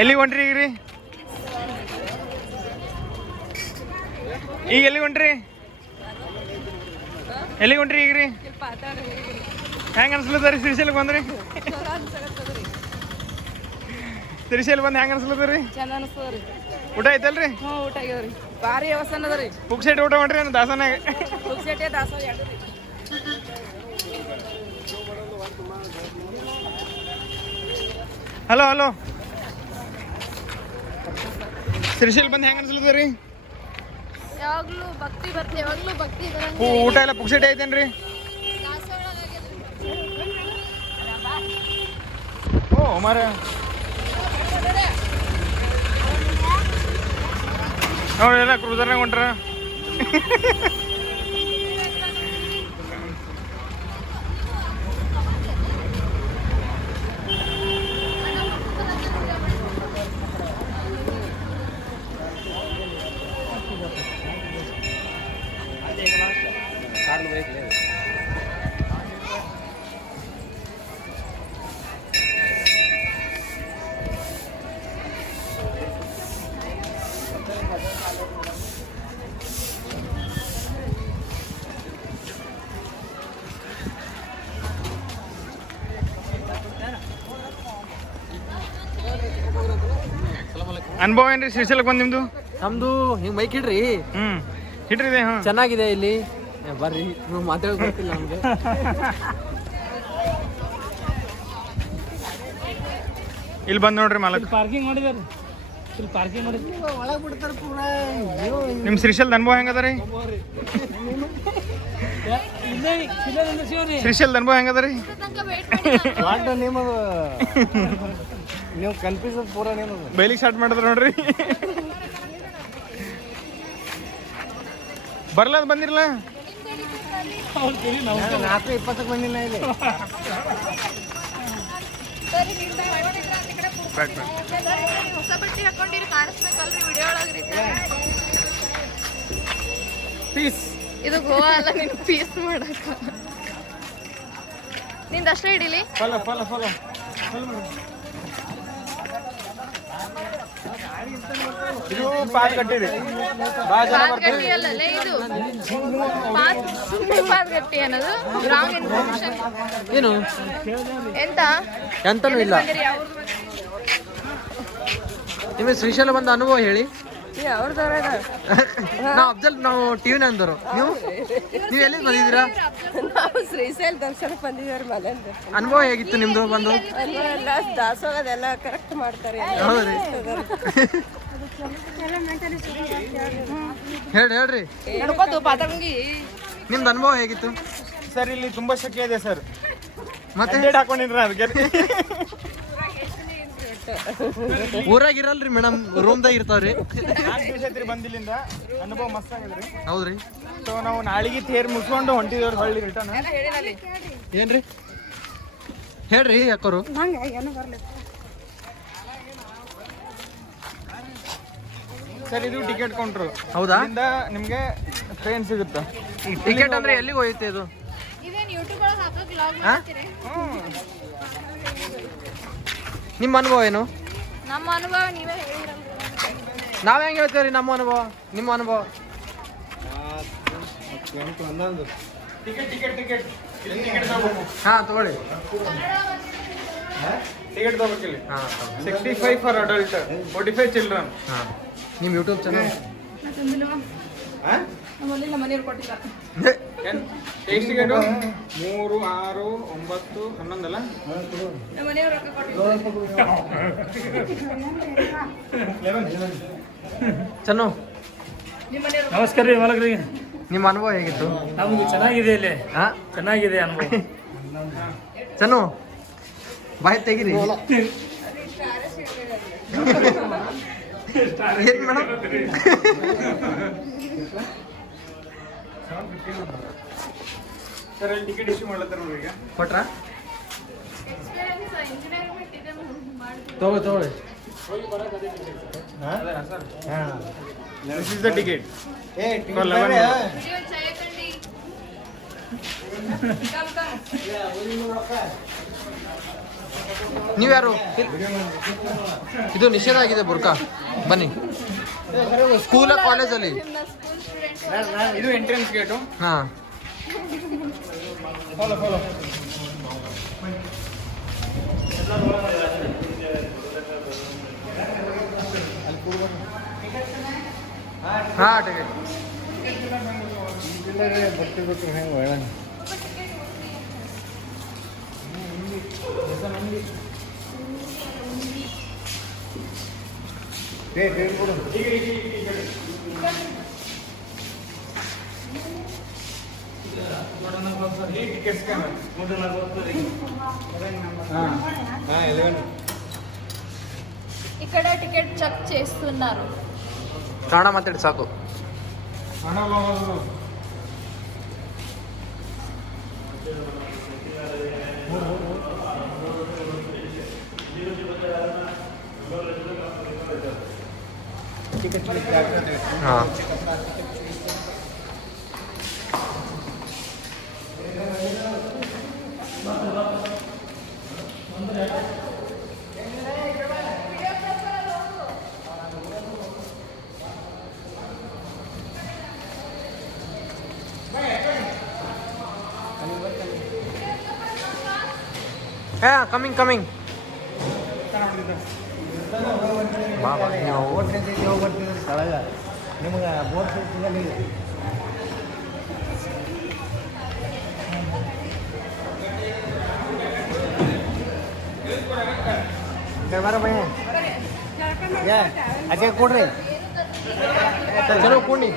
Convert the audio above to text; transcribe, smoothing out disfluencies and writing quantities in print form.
ಎಲ್ಲಿಗೆ ಹೊಂಟ್ರಿ ಈಗ ರೀ? ಈಗ ಎಲ್ಲಿಗೆ ಹೊಂಟ್ರಿ? ಎಲ್ಲಿಗೆ ಹೊಂಟ್ರಿ ಈಗ ರೀ? ಹೆಂಗೆ ಅನ್ಸ್ಲತ್ತ ರೀ ಶ್ರೀಶೈಲಕ್ಕೆ ಬಂದ್ರಿ? ಶ್ರೀಶೈಲ ಬಂದು ಹೆಂಗೆ ಅನ್ಸ್ಲತ್ತ ರೀ? ಚಂದ ಅನಿಸ್ತದ ರೀ. ಊಟ ಐತಲ್ರಿ? ಹ್ಞೂ ಊಟ ಆಗ್ಯದ್ರಿ. ಭಾರಿ ವ್ಯವಸ್ಥೆ ಅದ ರೀ. ಪುಕ್ಸೆಟ್ ಊಟ ಹೊಂಟ್ರಿ ದಾಸನಾಗ? ಪುಕ್ಸೆಟೆ ದಾಸೋಹ ಎರಡು ರೀ. ಹಲೋ ಹಲೋ, ಶ್ರೀಶೈಲ ಬಂದು ಹೆಂಗೆ ಅನ್ಸ್ಲತ್ತ ರೀ? ಯಾವಾಗಲೂ ಭಕ್ತಿ ಬರ್ತದೆ, ಯಾವಾಗಲೂ ಭಕ್ತಿ ಊಟ ಎಲ್ಲ ಪುಕ್ಸೆಟ್ ಐತೇನ್ರಿ? ಓ ಮಾರ ನೋಡಿಲ್ಲ ಕ್ರೂಸರ್ನಾಗ ಹೊಂಟ್ರ. ಅನುಭವ ಏನ್ರಿ ಶ್ರೀಶೈಲಕ್ಕೆ ಬಂದು ನಿಮ್ದು? ನಮ್ದು ಹಿಂಗ್ ಮೈಕ್ ಇಡ್ರಿ. ಇಟ್ರಿದೆ. ಹಾಂ, ಚೆನ್ನಾಗಿದೆ ಇಲ್ಲಿ. ಬರ್ರಿ, ನೀವು ಮಾತಾಡೋದು ಗೊತ್ತಿಲ್ಲ ನಮ್ಗೆ. ಇಲ್ಲಿ ಬಂದು ನೋಡ್ರಿ ಮಾಲಕ್. ಪಾರ್ಕಿಂಗ್ ಮಾಡಿದಾರೆ. ಇಲ್ಲಿ ಪಾರ್ಕಿಂಗ್ ಮಾಡಿದ್ರಿ ಒಳಗೆ ಬಿಡ್ತಾರೆ ಪೂರ. ನಿಮ್ಮ ಶ್ರೀಶೈಲದ ಅನುಭವ ಹೆಂಗದ ರೀ? ಶ್ರೀಶೈಲದ ಅನುಭವ ಹೆಂಗದ ರೀ? ನೀವು ಕನ್ಫ್ಯೂಸ್ ಪೂರ ನೀವು ಬೈಲಿಗೆ ಸ್ಟಾರ್ಟ್ ಮಾಡಿದ್ರ ನೋಡ್ರಿ. ಬರ್ಲದ ಬಂದಿರಲ್ಲ? 4:20 ಬಂದಿಲ್ಲ ಇಲ್ಲಿ. ಹೊಸ ಬಟ್ಟೆ ಹಾಕೊಂಡಿರಿ, ಕಾಣಿಸ್ಬೇಕಲ್ರಿ ವಿಡಿಯೋ ಒಳಗ್ರಿ. ಪೀಸ್ ಇದು ಗೋವಾ ಅಲ್ಲ, ನೀನು ಪೀಸ್ ಮಾಡಕ. ನಿಂದ ಅಷ್ಟೇ ಹಿಡಿಲಿ. Follow follow follow. ಇದು ಪಾತ್ ಕಟ್ಟಿರಿ. ಪಾತ್ಗಟ್ಟಿ ಅಲ್ಲಲ್ಲೇ ಇದು. ಪಾತ್ಗಟ್ಟಿ ಅನ್ನೋದು ರಾಂಗ್ ಇನ್ಫಾರ್ಮೇಶನ್. ಏನು ಎಂತ ಎಂತನೂ ಇಲ್ಲ. ನಿಮಗೆ ಶ್ರೀಶೈಲ ಬಂದ ಅನುಭವ ಹೇಳಿ. ನಾವು ಟಿವಿ ಅಂದರು. ನೀವು ಎಲ್ಲಿ ಬಂದಿದ್ದೀರಾ? ನಾವು ಶ್ರೀಶೈಲ ದರ್ಶನ ಬಂದಿದ್ದೀವಿ. ಮನೆಯಿಂದ ಅನುಭವ ಹೇಗಿತ್ತು ನಿಮ್ದು ಬಂದು? ಎಲ್ಲ ದಾಸೋಹದೆಲ್ಲ ಕರೆಕ್ಟ್ ಮಾಡ್ತಾರೆ. ಹೌದ್ರಿ, ಹೇಳ್ರಿ ನಡ್ಕೋದು ಪಾತಂಗಿ. ನಿಮ್ದು ಅನುಭವ ಹೇಗಿತ್ತು ಸರ್? ಇಲ್ಲಿ ತುಂಬಾ ಶೆಕೆ ಇದೆ ಸರ್. ಮತ್ತೆ ಹಾಕೊಂಡಿದ್ರ ಅದಕ್ಕೆ ಊರಾಗಿರಲ್ರಿ ಮೇಡಮ್, ರೂಮ್ದಾಗ ಇರ್ತಾವ್ರಿ. 4 ದಿವಸ ಐತ್ರಿ ಬಂದಿಲ್ಲಿಂದ. ಅನುಭವ ಮಸ್ತ್ ಆಗಿದ್ರಿ. ಹೌದ್ರಿ. ಸೊ ನಾವು ನಾಳೆಗೆ ತೇರ್ ಮುಗಿಸ್ಕೊಂಡು ಹೊಂಟಿದೇವ್ರಿ ಹೊಳ್ಳಿ ರಿಟರ್ನ್. ಏನ್ರಿ ಹೇಳ್ರಿ ಯಾಕೋರು? ಸರ್ ಇದು ಟಿಕೆಟ್ ಕೌಂಟ್ರು. ಹೌದಾ? ನಿಮ್ಗೆ ಟ್ರೈನ್ ಸಿಗುತ್ತೆ. ಟಿಕೆಟ್ ಅಂದ್ರೆ ಎಲ್ಲಿಗೆ ಹೋಗುತ್ತೆ ಇದು? ಇದೇನು ಯೂಟ್ಯೂಬ್ ಒಳಗೆ ಹಾಕಕ್ಕೆ ವ್ಲಾಗ್ ಮಾಡ್ತೀರಿ? ನಿಮ್ಮ ಅನುಭವ ಏನು? ನಮ್ಮ ಅನುಭವ ನೀವೇ ಹೇಳಿರಲ್ಲ. ನಾವ್ ಹೆಂಗ್ ಹೇಳ್ತೇವ್ರಿ ನಮ್ಮ ಅನುಭವ, ನಿಮ್ಮ ಅನುಭವ? ಹಾ ತಗೊಳ್ಳಿ. ಟಿಕೆಟ್ ತಗೋಬೇಕಿಲ್ಲಿ. 65 for adult, 45 children. ಹಾ, ನಿಮ್ಮ ಯೂಟ್ಯೂಬ್ ಚಾನಲ್ ನಮ್ಮಲ್ಲಿ ಮನೆಯವ್ರು ಕೊಟ್ಟಿಲ್ಲ. ಎಷ್ಟು ಟಿಕೆಟು? 3, 6, 9, 11 ಅಲ್ಲ? ನಮ್ಮ ಮನೆಯವ್ರು ರೊಕ್ಕ ಕೊಟ್ಟಿಲ್ಲ. ಚನ್ನು, ನಿಮ್ಮ ಮನೆಯವ್ರು ನಮಸ್ಕಾರ ರೀ ಮಾಲಕ್ರಿಗೆ. ನಿಮ್ಮ ಅನುಭವ ಹೇಗಿತ್ತು? ನಮ್ಗೆ ಚೆನ್ನಾಗಿದೆ ಇಲ್ಲಿ. ಹಾ, ಚೆನ್ನಾಗಿದೆ ಅನುಭವ. ಚನ್ನು ಬಾಯ್ ತೆಗಿರಿ. ಏನ್ ಮೇಡಮ್? ಸರ್ ಅಲ್ಲಿ ಟಿಕೆಟ್ ಇಶ್ಯೂ ಮಾಡ್ಲತ್ತಾರ ನೋಡಿ ಈಗ. ಕೊಟ್ರಾ? ಇಂಜಿನಿಯರಿಂಗ್ ಬಿಟ್ಟಿದೆ ತಗೊಳ್ಳಿ. This is the ticket. ಏ For 11. ನೀವ್ಯಾರು? ಇದು ನಿಷೇಧ ಆಗಿದೆ ಬುರ್ಕಾ. ಬನ್ನಿ. ಸ್ಕೂಲ ಕಾಲೇಜಲ್ಲಿ? ಇದು ಎಂಟ್ರೆನ್ಸ್ ಗೇಟು. ಹಾ. ಹಾ ಟಿಕೆಟ್. ఇక్కడ టికెట్ చెక్ చేస్తున్నారు. ಕನ್ನಡ ಮಾತಾಡಿ ಸಾಕು. ಹಾ. Coming coming. ನಿಮ್ಗೆ ಬೋಟ್ ಸಿಗಲಿ. ಬರ ಭಯ ಅದೇ ಕೊಡ್ರಿ. ಚಲೋ ಕೂಡಿ.